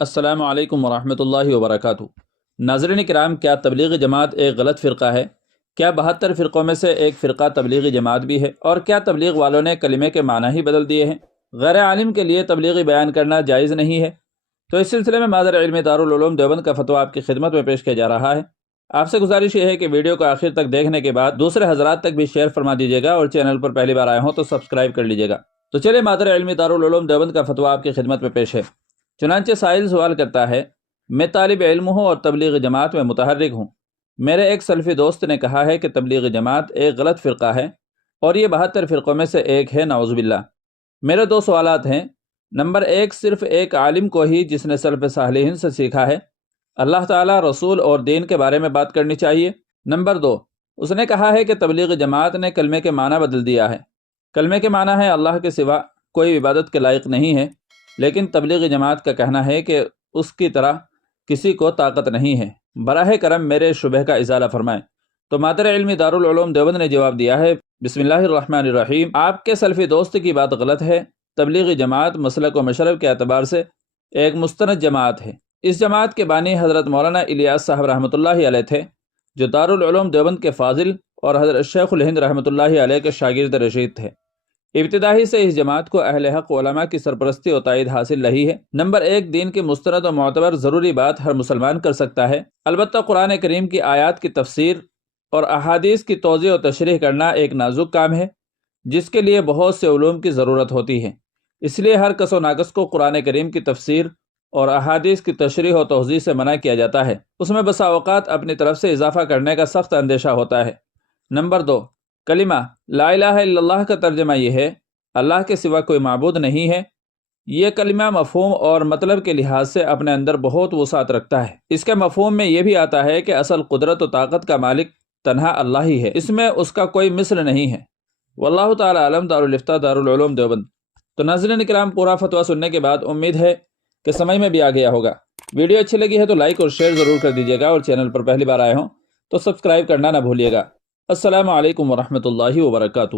السلام علیکم ورحمۃ اللہ وبرکاتہ۔ ناظرین کرام، کیا تبلیغی جماعت ایک غلط فرقہ ہے؟ کیا 72 فرقوں میں سے ایک فرقہ تبلیغی جماعت بھی ہے؟ اور کیا تبلیغ والوں نے کلمے کے معنی ہی بدل دیے ہیں؟ غیر عالم کے لیے تبلیغی بیان کرنا جائز نہیں ہے؟ تو اس سلسلے میں مادر علم دارالعلوم دیوبند کا فتویٰ آپ کی خدمت میں پیش کیا جا رہا ہے۔ آپ سے گزارش یہ ہے کہ ویڈیو کو آخر تک دیکھنے کے بعد دوسرے حضرات تک بھی شیئر فرما دیجیے گا، اور چینل پر پہلی بار آئے ہوں تو سبسکرائب کر لیجیے گا۔ تو چلے مادر علم دارالعلوم دیوبند کا فتویٰ آپ کی خدمت میں پیش ہے۔ چنانچہ سائل سوال کرتا ہے، میں طالب علم ہوں اور تبلیغ جماعت میں متحرک ہوں۔ میرے ایک سلفی دوست نے کہا ہے کہ تبلیغ جماعت ایک غلط فرقہ ہے اور یہ 72 فرقوں میں سے ایک ہے، نعوذ باللہ۔ میرے دو سوالات ہیں۔ نمبر ایک، صرف ایک عالم کو ہی جس نے سلف صالحین سے سیکھا ہے اللہ تعالیٰ، رسول اور دین کے بارے میں بات کرنی چاہیے۔ نمبر دو، اس نے کہا ہے کہ تبلیغ جماعت نے کلمے کے معنی بدل دیا ہے۔ کلمے کے معنی ہے اللہ کے سوا کوئی عبادت کے لائق نہیں ہے، لیکن تبلیغ جماعت کا کہنا ہے کہ اس کی طرح کسی کو طاقت نہیں ہے۔ براہ کرم میرے شبہ کا ازالہ فرمائیں۔ تو مادر علم دارالعلوم دیوبند نے جواب دیا ہے، بسم اللہ الرحمن الرحیم، آپ کے سلفی دوست کی بات غلط ہے۔ تبلیغ جماعت مسلک و مشرب کے اعتبار سے ایک مستند جماعت ہے۔ اس جماعت کے بانی حضرت مولانا الیاس صاحب رحمۃ اللہ علیہ تھے، جو دارالعلوم دیوبند کے فاضل اور حضرت شیخ الہند رحمۃ اللہ علیہ کے شاگرد رشید تھے۔ ابتدائی سے اس جماعت کو اہل حق علماء کی سرپرستی و تائید حاصل رہی ہے۔ نمبر ایک، دین کی مستند و معتبر ضروری بات ہر مسلمان کر سکتا ہے، البتہ قرآن کریم کی آیات کی تفسیر اور احادیث کی توضیح و تشریح کرنا ایک نازک کام ہے، جس کے لیے بہت سے علوم کی ضرورت ہوتی ہے۔ اس لیے ہر کس و ناقص کو قرآن کریم کی تفسیر اور احادیث کی تشریح و توضیح سے منع کیا جاتا ہے، اس میں بسا اوقات اپنی طرف سے اضافہ کرنے کا سخت اندیشہ ہوتا ہے۔ نمبر دو، کلمہ لا الہ الا اللہ کا ترجمہ یہ ہے، اللہ کے سوا کوئی معبود نہیں ہے۔ یہ کلمہ مفہوم اور مطلب کے لحاظ سے اپنے اندر بہت وسعت رکھتا ہے۔ اس کے مفہوم میں یہ بھی آتا ہے کہ اصل قدرت و طاقت کا مالک تنہا اللہ ہی ہے، اس میں اس کا کوئی مثل نہیں ہے۔ واللہ تعالی عالم۔ دارالفتہ دارالعلوم دیوبند۔ تو ناظرین کرام، پورا فتویٰ سننے کے بعد امید ہے کہ سمجھ میں بھی آ گیا ہوگا۔ ویڈیو اچھی لگی ہے تو لائک اور شیئر ضرور کر دیجیے گا، اور چینل پر پہلی بار آئے ہوں تو سبسکرائب کرنا نہ بھولیے گا۔ السلام علیکم ورحمۃ اللہ وبرکاتہ۔